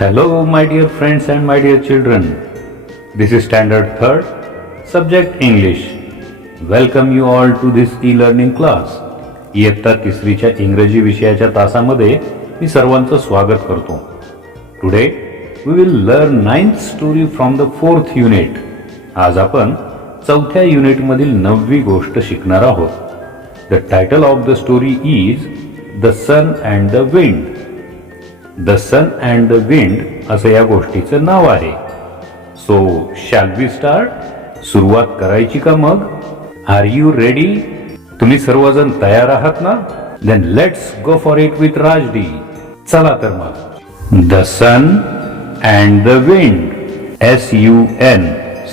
Hello, my dear friends and my dear children. This is Standard 3rd, Subject English. Welcome you all to this e-learning class. इयत्ता तिसरीच्या इंग्रजी विषयाच्या तासामध्ये मी सर्वांचं स्वागत करतो. Today we will learn 9th story from the 4th unit. आज आपण चौथ्या युनिटमधील 9वी गोष्ट शिकणार आहोत. The title of the story is The Sun and the Wind. The Sun and the Wind असं या गोष्टीचं नाव आहे. So shall we start? सुरुवात करायची का मग? Are you ready? तुम्ही सर्वजण तयार आहात ना? Then let's go for it with Rajdi. चला तर मग. The Sun and the Wind. S-U-N.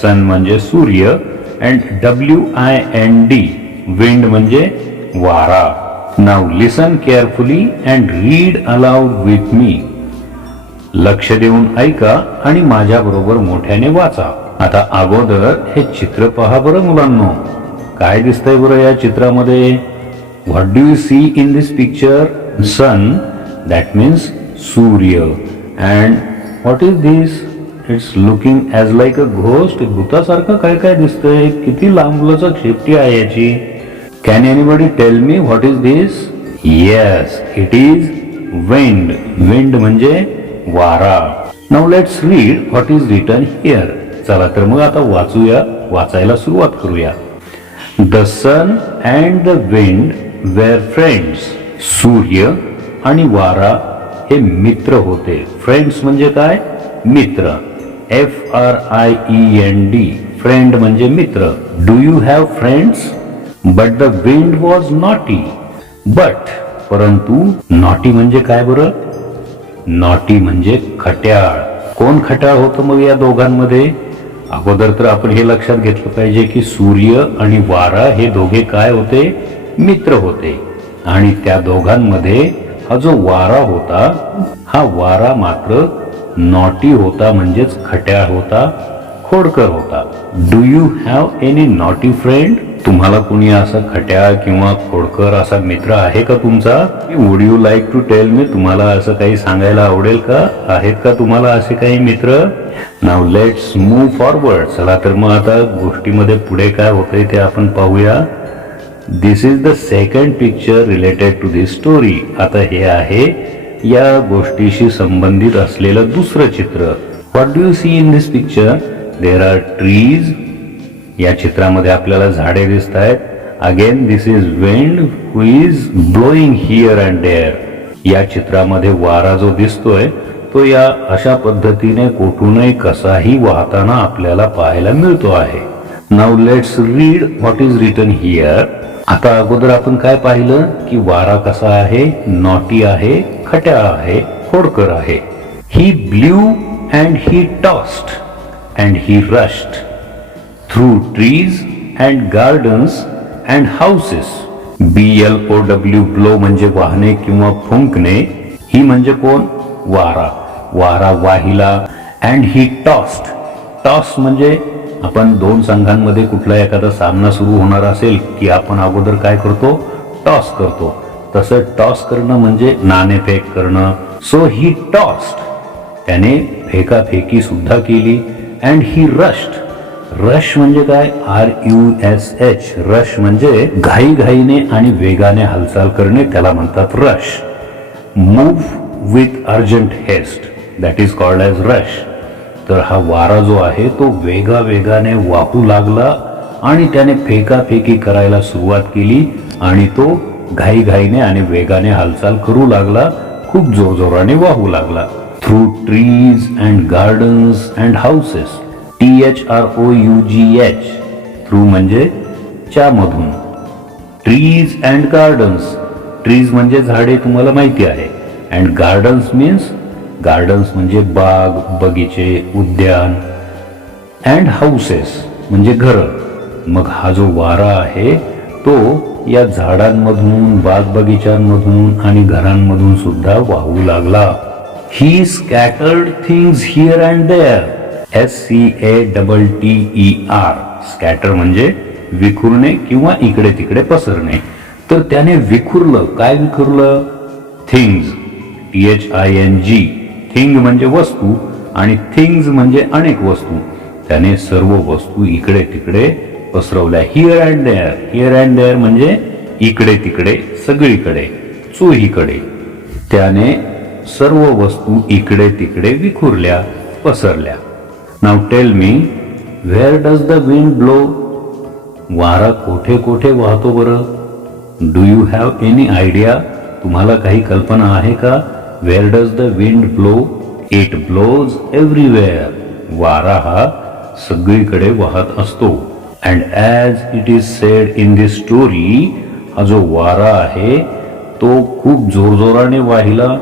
Sun म्हणजे सूर्य and W-I-N-D. Wind म्हणजे वारा. Now listen carefully and read aloud with me. लक्ष देऊन ऐका आणि माझ्या बरोबर मोठ्याने वाचा. आता अगोदर हे चित्र पहा बरं मुलांनो. काय दिसतंय बरं या चित्रामध्ये? What do you see in this picture? Sun, that means सूर्य. And what is this? It's looking as like a ghost. भूतासारखं काय काय दिसतंय? किती लांबलचक शेपटी आहे याची. Can anybody tell me what is this? Yes, it is wind. Wind म्हणजे वारा. Now let's read what is written here. चला तर मग आता वाचायला सुरुवात करूया. The sun and the wind were friends. सूर्य आणि वारा हे मित्र होते. फ्रेंड्स म्हणजे काय? मित्र. F-R-I-E-N-D. फ्रेंड म्हणजे मित्र. Do you have friends? But the wind was naughty. But परंतु naughty म्हणजे काय बरं? naughty म्हणजे खट्याळ. कोण खट्याळ होतं मग या दोघांमध्ये? अगोदर तर आपण हे लक्षात घेतलं पाहिजे की सूर्य आणि वारा हे दोघे काय होते? मित्र होते. आणि त्या दोघांमध्ये हा जो वारा होता, हा वारा मात्र naughty होता, म्हणजेच खट्याळ होता, खोडकर होता. Do you have any naughty friend? तुम्हाला कुणी असा खट्याळ किंवा खोडकर असा मित्र आहे का तुमचा? Would you like to tell me? तुम्हाला असं काही सांगायला आवडेल का? आहेत का तुम्हाला असे काही मित्र? Now let's move forward. चला तर मग आता गोष्टीमध्ये पुढे काय होतंय ते आपण पाहूया. This is the second picture related to this story. आता हे आहे या गोष्टीशी संबंधित असलेलं दुसरं चित्र. What do you see in this picture? There are trees. या चित्रामध्ये आपल्याला झाडे दिसत आहेत. Again this is wind who is blowing here and there. या चित्रामध्ये वारा जो दिसतोय तो या अशा पद्धतीने कोठूनही कसाही वाहताना आपल्याला पाहायला मिळतो आहे. Now let's read what is written here. आता अगोदर आपण काय पाहिलं की वारा कसा आहे? नॉटी आहे, खट्याळ आहे, खोडकर आहे. He blew and he tossed and he rushed through trees and gardens and houses. BLOW blow म्हणजे वाहने किंवा फुंकणे. ही म्हणजे कोण? वारा. वारा वाहिला. and he tossed. टॉस म्हणजे आपण दोन संघांमध्ये कुठला एखादा सामना सुरू होणार असेल की आपण अगोदर काय करतो? टॉस करतो. तसं टॉस करणं म्हणजे नाणेफेक करणं. सो ही टॉस्ड. त्याने फेकाफेकी सुद्धा केली. and he rushed. रश म्हणजे काय? RUSH. रश म्हणजे घाईघाईने आणि वेगाने हालचाल करणे, त्याला म्हणतात rush. Move with urgent haste, that is called as rush. तर हा वारा जो आहे तो वेगाने वाहू लागला आणि त्याने फेकाफेकी करायला सुरुवात केली आणि तो घाईघाईने आणि वेगाने हालचाल करू लागला, खूप जोरजोराने वाहू लागला. Through trees and gardens and houses. THROUGH. Through म्हणजे च्यामधून. Trees and gardens. ट्रीज म्हणजे झाडे, तुम्हाला माहिती आहे. अँड गार्डन्स मीन्स, गार्डन्स म्हणजे बाग, बगीचे, उद्यान. अँड हाऊसेस म्हणजे घर. मग हा जो वारा आहे तो या झाडांमधून, बाग बगीच्यांमधून आणि घरांमधून सुद्धा वाहू लागला. He scattered things here and there. SCATTER. Scatter म्हणजे विखुरणे किंवा इकडे तिकडे पसरणे. तर त्याने विखुरलं. काय विखुरलं? थिंग्स. THING. थिंग म्हणजे वस्तू आणि थिंग्स म्हणजे अनेक वस्तू. त्याने सर्व वस्तू इकडे तिकडे पसरवल्या. Here and there. Here and there म्हणजे इकडे तिकडे, सगळीकडे, चोहीकडे. त्याने सर्व वस्तू इकडे तिकडे विखुरल्या, पसरल्या. Now tell me, where does the wind blow? वारा कोठे कोठे वाहतो बरं? Do you have any idea? तुम्हाला काही कल्पना आहे का? Where does the wind blow? It blows everywhere. वारा हा सगळीकडे वाहत असतो. And as it is said in this story, हा जो वारा आहे तो खूप जोरजोराने वाहिला.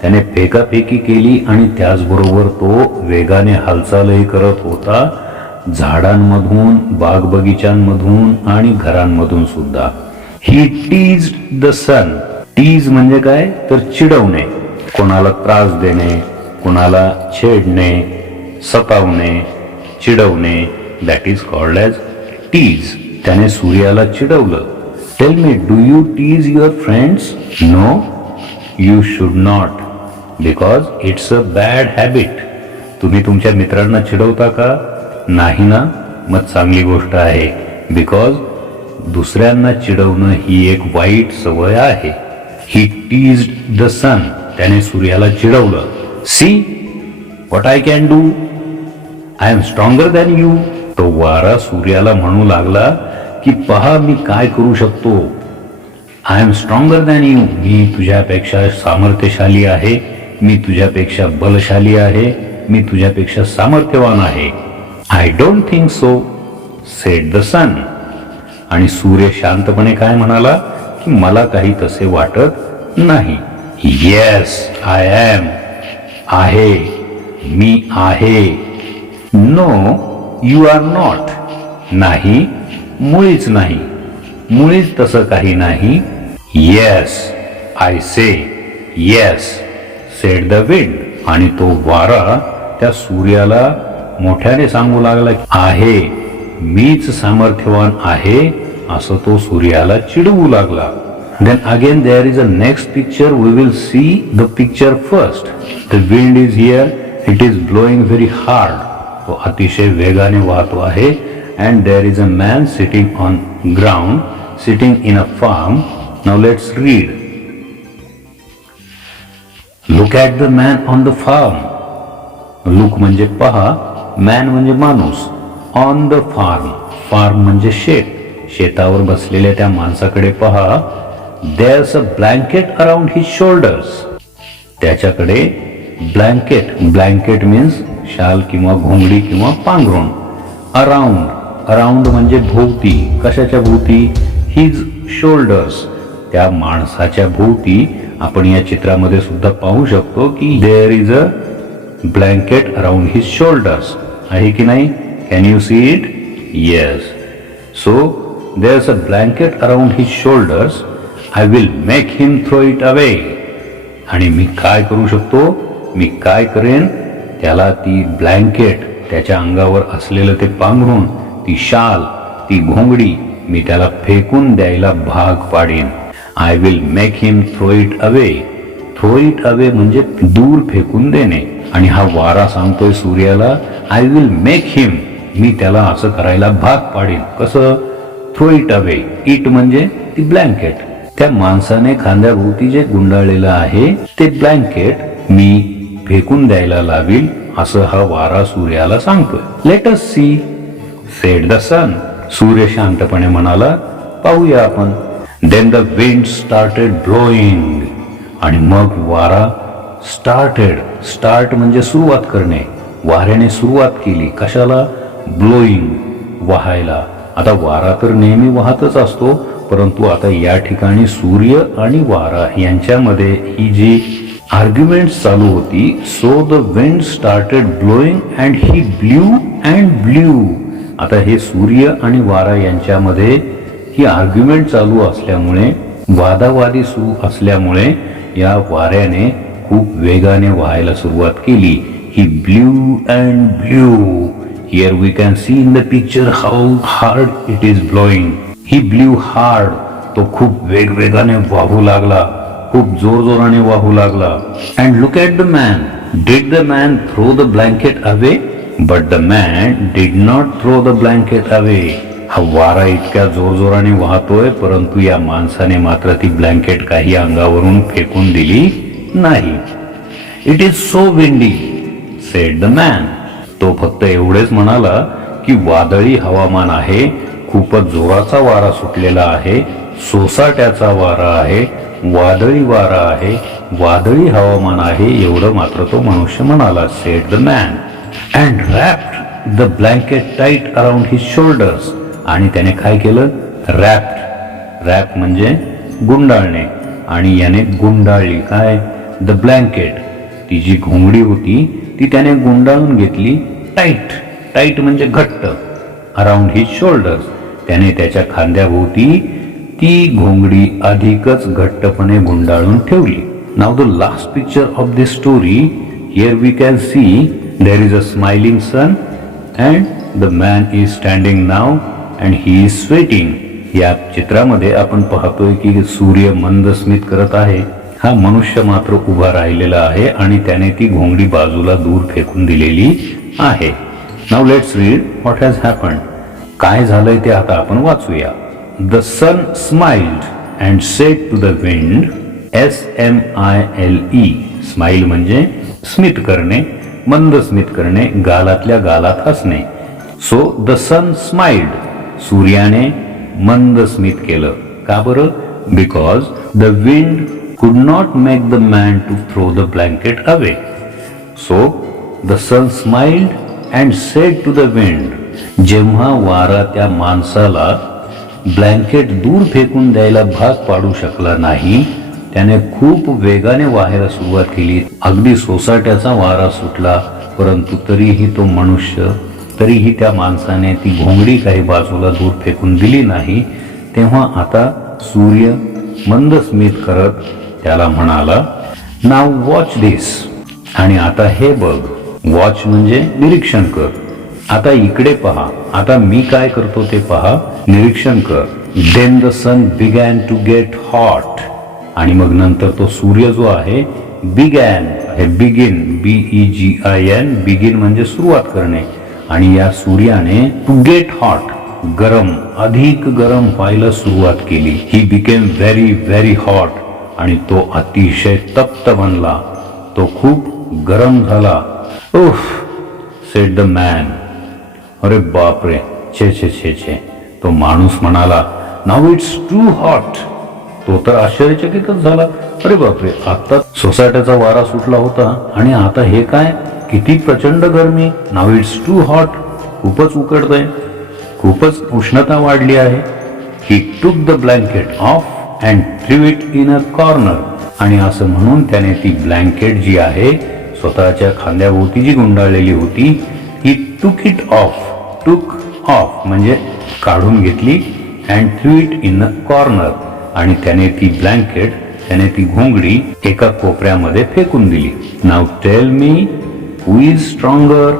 त्याने फेकाफेकी केली आणि त्याचबरोबर तो वेगाने हालचालही करत होता, झाडांमधून, बागबगीच्यांमधून आणि घरांमधून सुद्धा. He teased the sun. Tease म्हणजे काय तर चिडवणे, कोणाला त्रास देणे, कोणाला छेडणे, सतावणे, चिडवणे. That is called as tease. त्याने सूर्याला चिडवलं. Tell me, do you tease your friends? No, you should not, because it's a bad habit. तुम्ही तुमच्या मित्रांना चिडवता का? नाही ना? मग चांगली गोष्ट आहे, बिकॉज दुसऱ्यांना चिडवणं ही एक वाईट सवय आहे. He teased the sun. त्याने सूर्याला चिडवलं. See what I can do, I am stronger than you. तो वारा सूर्याला म्हणू लागला की पहा मी काय करू शकतो. I am stronger than you. मी तुझ्यापेक्षा सामर्थ्यशाली आहे, मी तुझ्यापेक्षा बलशाली आहे, मी तुझ्यापेक्षा सामर्थ्यवान आहे. I don't think so, said the sun. आणि सूर्य शांतपणे काय म्हणाला की मला काही तसे वाटत नाही. Yes I am. आहे, मी आहे. No you are not. नाही, मुळीच नाही, मुळीच तसं काही नाही. Yes I say. Yes said the wind. आणि तो वारा त्या सूर्याला मोठ्याने सांगू लागला, आहे, मीच सामर्थ्यवान आहे, असं तो सूर्याला चिडवू लागला. Then again there is a next picture. We will see the picture first. The wind is here. It is blowing very hard. तो अतिशय वेगाने वाहतो आहे. And there is a man sitting on ground, sitting in a farm. Now let's read. Look at the man on the farm. Look म्हणजे पहा, man म्हणजे माणूस, on the form. Form म्हणजे शेत. शेतावर बसलेल्या त्या माणसाकडे पहा. There's a blanket around his shoulders. त्याच्याकडे ब्लँकेट. ब्लँकेट मीन्स शाल किंवा घोंगडी किंवा पांघरुण. अराउंड. अराउंड म्हणजे भोवती. कशाच्या भोवती? His shoulders. त्या माणसाच्या भोवती. आपण या चित्रामध्ये सुद्धा पाहू शकतो की there is a blanket around his shoulders. आहे की नाही? Can you see it? Yes. So there's a blanket around his shoulders. I will make him throw it away. आणि मी काय करू शकतो? मी काय करेन? त्याला ती ब्लँकेट, त्याच्या अंगावर असलेलं ते पांघरुण, ती शाल, ती घोंगडी मी त्याला फेकून द्यायला भाग पाडेन. I will make him throw it away. Throw it away म्हणजे दूर फेकून देणे. आणि हा वारा सांगतोय सूर्याला, आय विल मेक हिम. मी त्याला असं करायला भाग पाडेन. कसं? Throw it away. इट म्हणजे ती ब्लँकेट. त्या माणसाने खांद्याभोवती जे गुंडाळलेलं आहे ते ब्लँकेट मी फेकून द्यायला लावील, असं हा वारा सूर्याला सांगतोय. Let us see, said the sun. सूर्य शांतपणे म्हणाला, पाहूया आपण. Then the wind started blowing. आणि मग वारा स्टार्टेड. स्टार्ट म्हणजे सुरुवात करणे. वाऱ्याने सुरुवात केली. कशाला? ब्लोईंग, वाहायला. आता वारा तर नेहमी वाहतच असतो, परंतु आता या ठिकाणी सूर्य आणि वारा यांच्यामध्ये ही जी आर्ग्युमेंट चालू होती. So the wind started blowing and he blew and blue. आता हे सूर्य आणि वारा यांच्यामध्ये ही आर्ग्युमेंट चालू असल्यामुळे, वादावादी सुरू असल्यामुळे या वाऱ्याने खूप वेगाने वाहायला सुरुवात केली. He blew and blew. Here we can see in the picture how hard it is blowing. He blew hard. तो खूप वेगवेगाने वाहू लागला, खूप जोरजोराने वाहू लागला. And look at the man. Did the man throw the blanket away? But the man did not throw the blanket away. हा वारा इतक्या जोरजोराने वाहतोय, परंतु या माणसाने मात्र ती ब्लँकेट काही अंगावरून फेकून दिली नाही. It is so windy, sed the man. तो फक्त एवढेच म्हणाला की वादळी हवामान आहे, खूपच जोराचा वारा सुटलेला आहे, सोसाट्याचा वारा आहे, वादळी वारा आहे, वादळी हवामान आहे, एवढं मात्र तो मनुष्य म्हणाला. Sed the man and wrapped the blanket tight around his shoulders. आणि त्याने काय केलं? रॅप म्हणजे गुंडाळणे, आणि याने गुंडाळली काय? The blanket. ती जी घोंगडी होती ती त्याने गुंडाळून घेतली. टाईट म्हणजे घट्ट. अराउंड हिज शोल्डर्स, त्याने त्याच्या खांद्याभोवती ती घोंगडी अधिकच घट्टपणे गुंडाळून ठेवली. Now the last picture of this story, here we can see there is a smiling sun and the man is standing now and he is sweating. या चित्रामध्ये आपण पाहतोय की सूर्य मंद स्मित करत आहे, हा मनुष्य मात्र उभा राहिलेला आहे आणि त्याने ती घोंगडी बाजूला दूर फेकून दिलेली आहे. Now let's read what has happened. काय झालंय ते आता आपण वाचूया. The sun smiled and said to the wind, SMILE. Smile म्हणजे स्मित करणे, मंद स्मित करणे, गालातल्या गालात हसणे. सो द सन स्माइल्ड, सूर्याने मंद स्मित केलं. का बरं? Because the wind could not make the man to throw the blanket away. So the sun smiled and said to the wind. जेव्हा वारा त्या माणसाला ब्लँकेट दूर फेकून द्यायला भाग पाडू शकला नाही, त्याने खूप वेगाने वाहायला सुरुवात केली. अगदी सोसाट्याचा वारा सुटला, परंतु तरीही तो मनुष्य, तरीही त्या माणसाने ती घोंगडी काही बाजूला दूर फेकून दिली नाही. तेव्हा आता सूर्य मंद स्मित करत त्याला म्हणाला, नाव वॉच दिस. आणि आता हे बघ. वॉच म्हणजे निरीक्षण कर. आता इकडे पहा, आता मी काय करतो ते पहा, निरीक्षण कर. Then the sun began to get hot. आणि मग नंतर तो सूर्य जो आहे, बिगॅन हे बिगिन, BEGIN, बिगिन म्हणजे सुरुवात करणे. आणि या सूर्याने टू गेट हॉट, गरम, अधिक गरम व्हायला सुरुवात केली. He became very very hot. आणि तो अतिशय तप्त बनला, तो खूप गरम झाला. उफ, सेड द मॅन. अरे बापरे, छे छे छे छे. तो माणूस म्हणाला, नाउ इट्स टू हॉट. तो तर आश्चर्यचकितच झाला. अरे बापरे, आता सोसाट्याचा वारा सुटला होता आणि आता हे काय? किती प्रचंड गरमी. Now it's too hot. खूपच उकडतंय, खूपच उष्णता वाढली आहे. He took the blanket off and threw it in a corner. आणि असं म्हणून त्याने ती ब्लँकेट जी आहे स्वतःच्या खांद्याभोवती जी गुंडाळलेली होती, ही टूक इट ऑफ. टूक ऑफ म्हणजे काढून घेतली. And threw it in a corner. आणि त्याने ती ब्लँकेट, त्याने ती घोंगडी एका कोपऱ्यामध्ये फेकून दिली. Now tell me, who is stronger,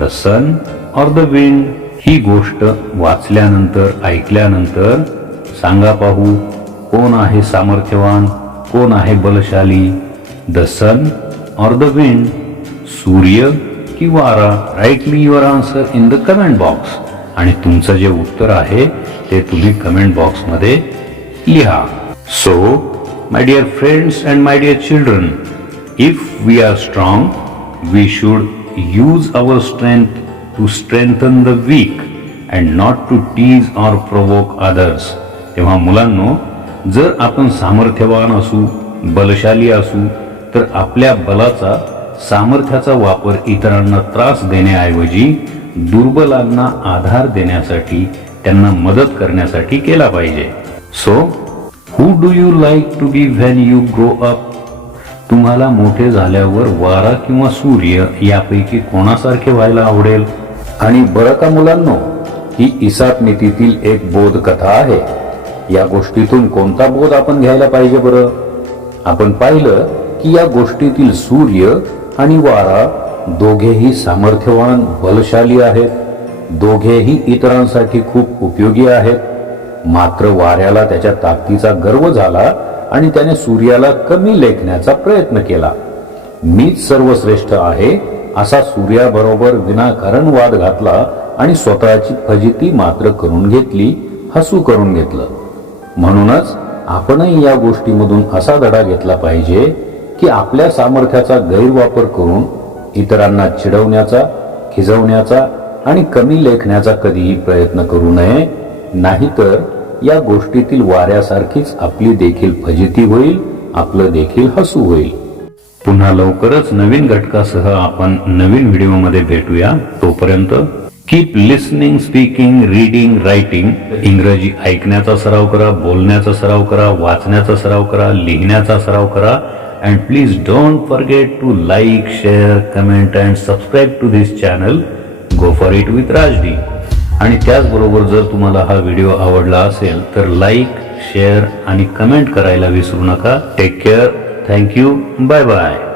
the sun or the wind. ही गोष्ट वाचल्यानंतर, ऐकल्यानंतर सांगा पाहू, कोण आहे सामर्थ्यवान, कोण आहे बलशाली? The sun or the wind, सूर्य की वारा? Write me your answer in the comment box. आणि तुमचं जे उत्तर आहे ते तुम्ही कमेंट बॉक्समध्ये लिहा. So my dear friends and my dear children, if we are strong, we should use our strength to strengthen the weak and not to tease or provoke others. तेव्हा मुलांनो, जर आपण सामर्थ्यवान असू, बलशाली असू, तर आपल्या बलाचा, सामर्थ्याचा वापर इतरांना त्रास देण्याऐवजी दुर्बलांना आधार देण्यासाठी, त्यांना मदत करण्यासाठी केला पाहिजे. So who do you like to be when you grow up? तुम्हाला मोठे झाल्यावर वारा किंवा सूर्य यापैकी कोणासारखे व्हायला आवडेल? आणि बरं का मुलांनो, ही इसाप नीतीतील एक बोध कथा आहे. या गोष्टीतून कोणता बोध आपण घ्यायला पाहिजे बरं? आपण पाहिलं की या गोष्टीतील सूर्य आणि वारा दोघेही सामर्थ्यवान, बलशाली आहेत. दोघेही इतरांसाठी खूप उपयोगी आहेत. मात्र वाऱ्याला त्याच्या ताकदीचा गर्व झाला आणि त्याने सूर्याला कमी लेखण्याचा प्रयत्न केला. मीच सर्वश्रेष्ठ आहे असा सूर्याबरोबर विनाकारण वाद घातला आणि स्वतःची फजिती मात्र करून घेतली, हसू करून घेतलं. म्हणूनच आपणही या गोष्टीमधून असा धडा घेतला पाहिजे की आपल्या सामर्थ्याचा गैरवापर करून इतरांना चिडवण्याचा, खिजवण्याचा आणि कमी लेखण्याचा कधीही प्रयत्न करू नये. नाहीतर या गोष्टीतील वाऱ्यासारखीच आपली देखील फजिती होईल, आपलं देखील हसू होईल. पुन्हा लवकरच नवीन घटकासह आपण नवीन व्हिडिओमध्ये भेटूया. तोपर्यंत keep listening, speaking, reading, writing. इंग्रजी ऐकण्याचा सराव करा, बोलण्याचा सराव करा, वाचण्याचा सराव करा, लिहिण्याचा सराव करा. And please don't forget to like, share, comment and subscribe to this channel go for it with Rajdi. आणि त्याचबरोबर जर तुम्हाला हा व्हिडिओ आवडला असेल तर लाईक, शेअर आणि कमेंट करायला विसरू नका. Take care. Thank you. Bye bye.